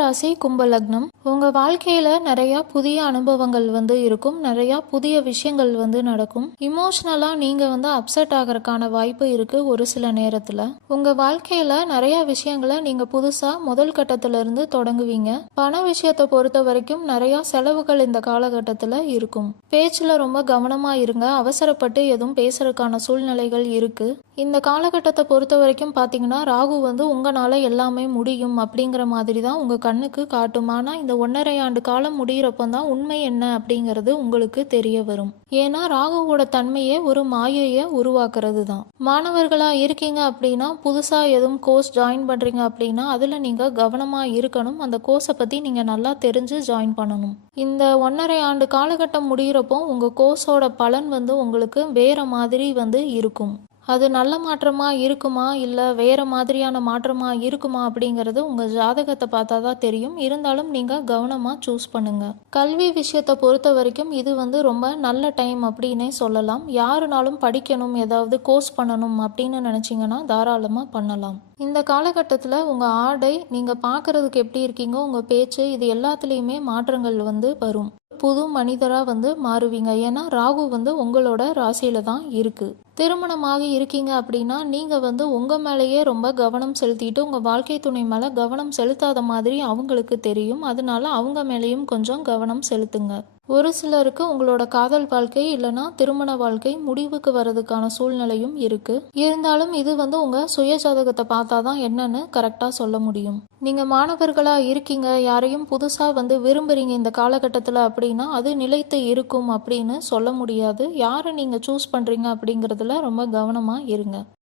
ராசி கும்ப லக்னம். உங்க வாழ்க்கையில நிறைய புதிய அனுபவங்கள் இருக்கும். நிறைய புதிய விஷயங்கள் நடக்கும். இமோஷனலா நீங்க அப்செட் ஆகறதுக்கான வாய்ப்பு இருக்கு. ஒரு சில நேரத்துல உங்க வாழ்க்கையில நிறைய விஷயங்களை நீங்க புதுசா முதல் கட்டத்துல இருந்து தொடங்குவீங்க. பண விஷயத்தை பொறுத்த வரைக்கும் நிறைய செலவுகள் இந்த காலகட்டத்துல இருக்கும். பேச்சுல ரொம்ப கவனமா இருங்க. அவசரப்பட்டு எதுவும் பேசுறதுக்கான சூழ்நிலைகள் இருக்கு. இந்த காலகட்டத்தை பொறுத்த வரைக்கும் பாத்தீங்கன்னா ராகு உங்களால எல்லாமே முடியும் அப்படிங்கிற மாதிரி தான் உங்க கண்ணுக்கு காட்டும். ஆனால் இந்த 1.5 ஆண்டு காலம் முடிகிறப்போ தான் உண்மை என்ன அப்படிங்கிறது உங்களுக்கு தெரிய வரும். ஏன்னா ராகுவோட தன்மையே ஒரு மாயையை உருவாக்குறது தான். மாணவர்களாக இருக்கீங்க அப்படின்னா புதுசாக எதுவும் கோர்ஸ் ஜாயின் பண்ணுறீங்க அப்படின்னா அதில் நீங்கள் கவனமாக இருக்கணும். அந்த கோர்ஸை பற்றி நீங்கள் நல்லா தெரிஞ்சு ஜாயின் பண்ணணும். இந்த 1.5 ஆண்டு காலகட்டம் முடிகிறப்போ உங்கள் கோர்ஸோட பலன் உங்களுக்கு வேற மாதிரி இருக்கும். அது நல்ல மாற்றமா இருக்குமா இல்லை வேற மாதிரியான மாற்றமா இருக்குமா அப்படிங்கிறது உங்கள் ஜாதகத்தை பார்த்தா தான் தெரியும். இருந்தாலும் நீங்கள் கவனமாக சூஸ் பண்ணுங்க. கல்வி விஷயத்தை பொறுத்த வரைக்கும் இது ரொம்ப நல்ல டைம் அப்படின்னே சொல்லலாம். யாருனாலும் படிக்கணும், ஏதாவது கோர்ஸ் பண்ணணும் அப்படின்னு நினச்சிங்கன்னா தாராளமாக பண்ணலாம். இந்த காலகட்டத்தில் உங்கள் ஆடை, நீங்கள் பார்க்குறதுக்கு எப்படி இருக்கீங்க, உங்கள் பேச்சு, இது எல்லாத்துலேயுமே மாற்றங்கள் வரும். புது மனிதராக மாறுவீங்க. ஏன்னா ராகு உங்களோட ராசியில தான் இருக்கு. திருமணமாக இருக்கீங்க அப்படின்னா நீங்கள் உங்கள் மேலேயே ரொம்ப கவனம் செலுத்திட்டு உங்கள் வாழ்க்கை துணை மேலே கவனம் செலுத்தாத மாதிரி அவங்களுக்கு தெரியும். அதனால அவங்க மேலேயும் கொஞ்சம் கவனம் செலுத்துங்க. ஒரு சிலருக்கு உங்களோட காதல் வாழ்க்கை இல்லைனா திருமண வாழ்க்கை முடிவுக்கு வர்றதுக்கான சூழ்நிலையும் இருக்கு. இருந்தாலும் இது உங்க சுய ஜாதகத்தை பார்த்தாதான் என்னன்னு கரெக்டா சொல்ல முடியும். நீங்க மாணவர்களா இருக்கீங்க, யாரையும் புதுசா விரும்புறீங்க இந்த காலகட்டத்தில் அப்படின்னா அது நிலைத்து இருக்கும் அப்படின்னு சொல்ல முடியாது. யாரை நீங்க சூஸ் பண்றீங்க அப்படிங்கிறதுல ரொம்ப கவனமா இருங்க.